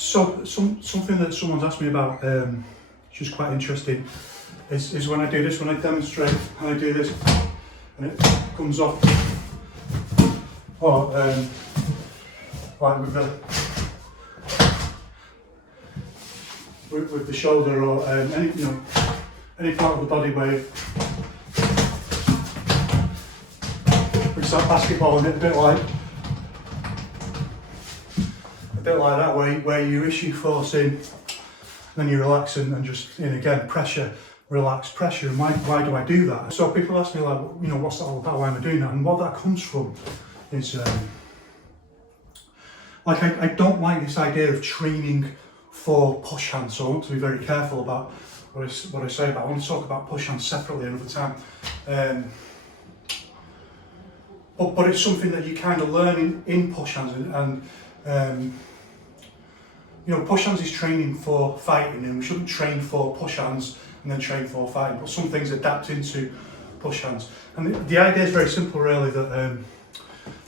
So something that someone's asked me about, which is quite interesting, is when I do this, when I demonstrate, and I do this, and it comes off, or like with the shoulder, or any part of the body where it's that basketball, and it's a bit like that, where you issue force in, then you relax and just, and again, pressure, relax, pressure. And why do I do that? So people ask me, like, what's that all about? Why am I doing that? And what that comes from is, like, I don't like this idea of training for push hands, so I want to be very careful about what I say about. I want to talk about push hands separately another time. But it's something that you kind of learn in push hands, and push hands is training for fighting, and we shouldn't train for push hands and then train for fighting, but some things adapt into push hands. And the idea is very simple, really, that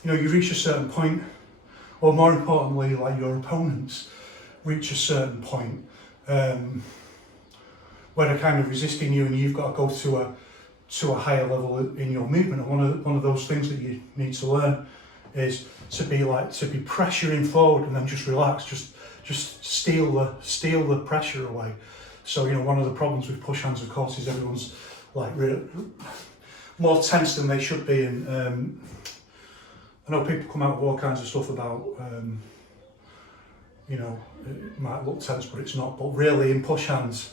you reach a certain point, or more importantly, like your opponents reach a certain point where they're kind of resisting you, and you've got to go to a higher level in your movement. And one of those things that you need to learn is to be pressuring forward and then just relax, just steal the pressure away. So one of the problems with push hands, of course, is everyone's like really more tense than they should be. And I know people come out with all kinds of stuff about it might look tense, but it's not. But really, in push hands,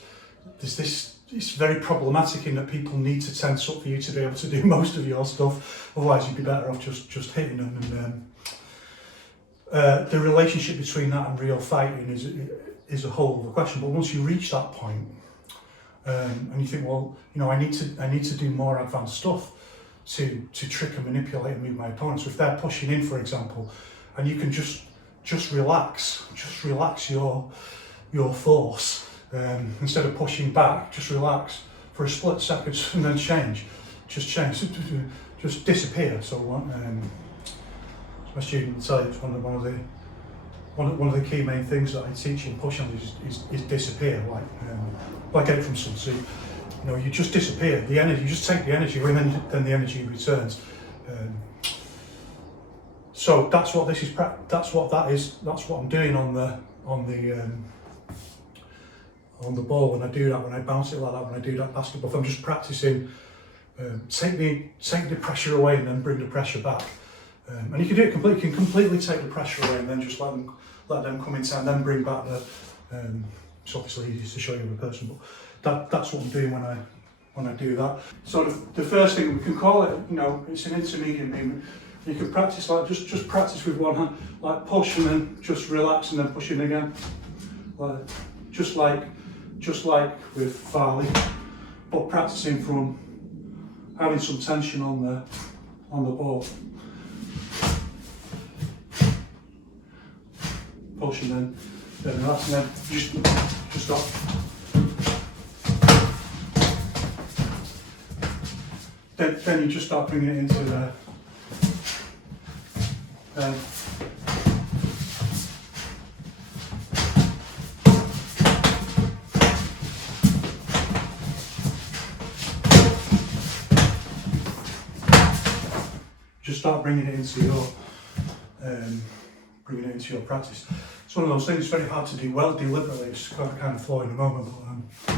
there's this. It's very problematic in that people need to tense up for you to be able to do most of your stuff. Otherwise, you'd be better off just hitting them. And the relationship between that and real fighting is a whole other question. But once you reach that point, and you think, well, I need to do more advanced stuff to trick and manipulate and move my opponents. So if they're pushing in, for example, and you can just relax your force. Instead of pushing back, just relax for a split second and then change, just disappear. So my students tell you it's one of the key main things that I teach in push hands is disappear. Like get it from Sun Tzu. You just disappear. The energy, you just take the energy away, and then the energy returns. So that's what this is. That's what that is. That's what I'm doing on the ball when I do that, when I bounce it like that, when I do that basketball. If I'm just practicing, take the pressure away and then bring the pressure back. And you can do it completely. You can completely take the pressure away and then just let them come inside and then bring back the. It's obviously easy to show you in person, but that's what I'm doing when I do that. So the first thing we can call it, it's an intermediate movement. You can practice like just practice with one hand, like push and then just relax and then push in again, just like with Farley, but practicing from having some tension on the ball. Push and then relax and then just stop. Then you just start bringing it into the. Just start bringing it into your practice. It's one of those things. It's very hard to do well deliberately. It's kind of flow in a moment, but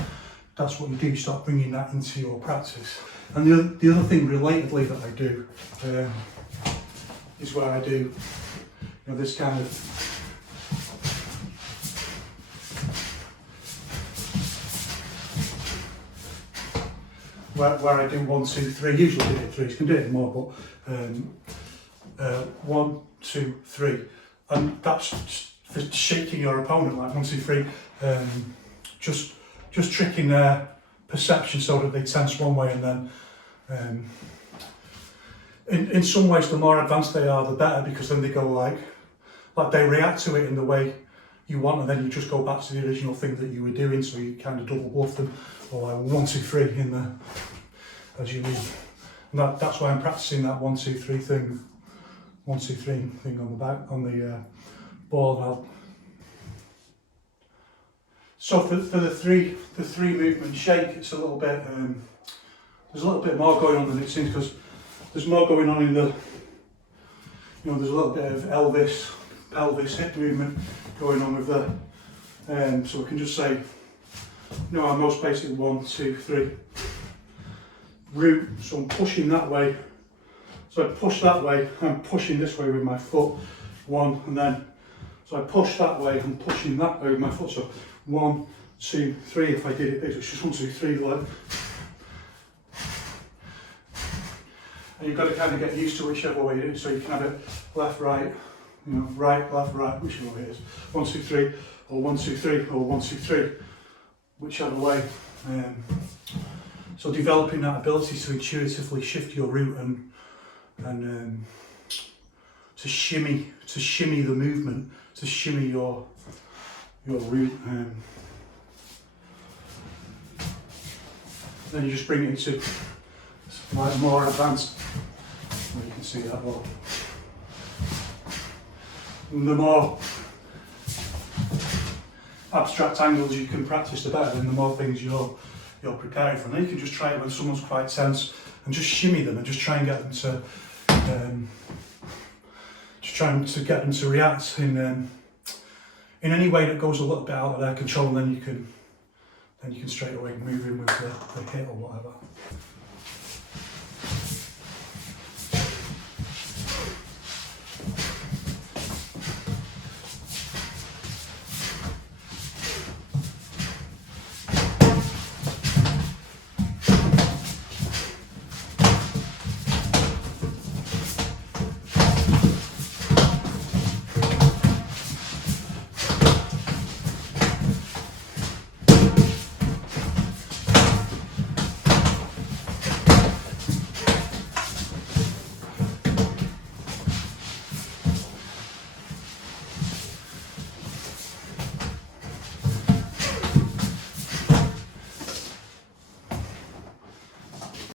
that's what you do. You start bringing that into your practice. And the other thing, relatedly, that I do is where I do, this kind of. Where I do 1, 2, 3. Usually do it 3. You can do it more, but 1, 2, 3, and that's for shaking your opponent, like 1, 2, 3. Just tricking their perception so that they tense one way, and then in some ways, the more advanced they are, the better, because then they go like they react to it in the way you want, and then you just go back to the original thing that you were doing, so you kind of double bluff them, or like 1, 2, 3 in the as you leave. And that's why I'm practicing that 1, 2, 3 thing, 1, 2, 3 thing on the back on the ball. And So for the three movement shake, it's a little bit there's a little bit more going on than it seems, because there's more going on in the, you know, there's a little bit of pelvis, hip movement going on with the, so we can just say, you know, our most basic 1, 2, 3 root. So I'm pushing that way. So I push that way, I'm pushing this way with my foot, 1, and then, so I push that way, I'm pushing that way with my foot. So 1, 2, 3. If I did it, it's just 1, 2, 3, like. And you've got to kind of get used to whichever way it is, so you can have it left, right, you know, right, left, right, whichever way it is. 1, 2, 3, or 1, 2, 3, or 1, 2, 3, whichever way. So developing that ability to intuitively shift your root and to shimmy the movement, to shimmy your root. Then you just bring it into like more advanced. Well, you can see that well. And the more abstract angles you can practice, the better. And the more things you're preparing for. And then you can just try it when someone's quite tense and just shimmy them and just try and get them to get them to react in any way that goes a little bit out of their control, and then you can straight away move in with the hit or whatever.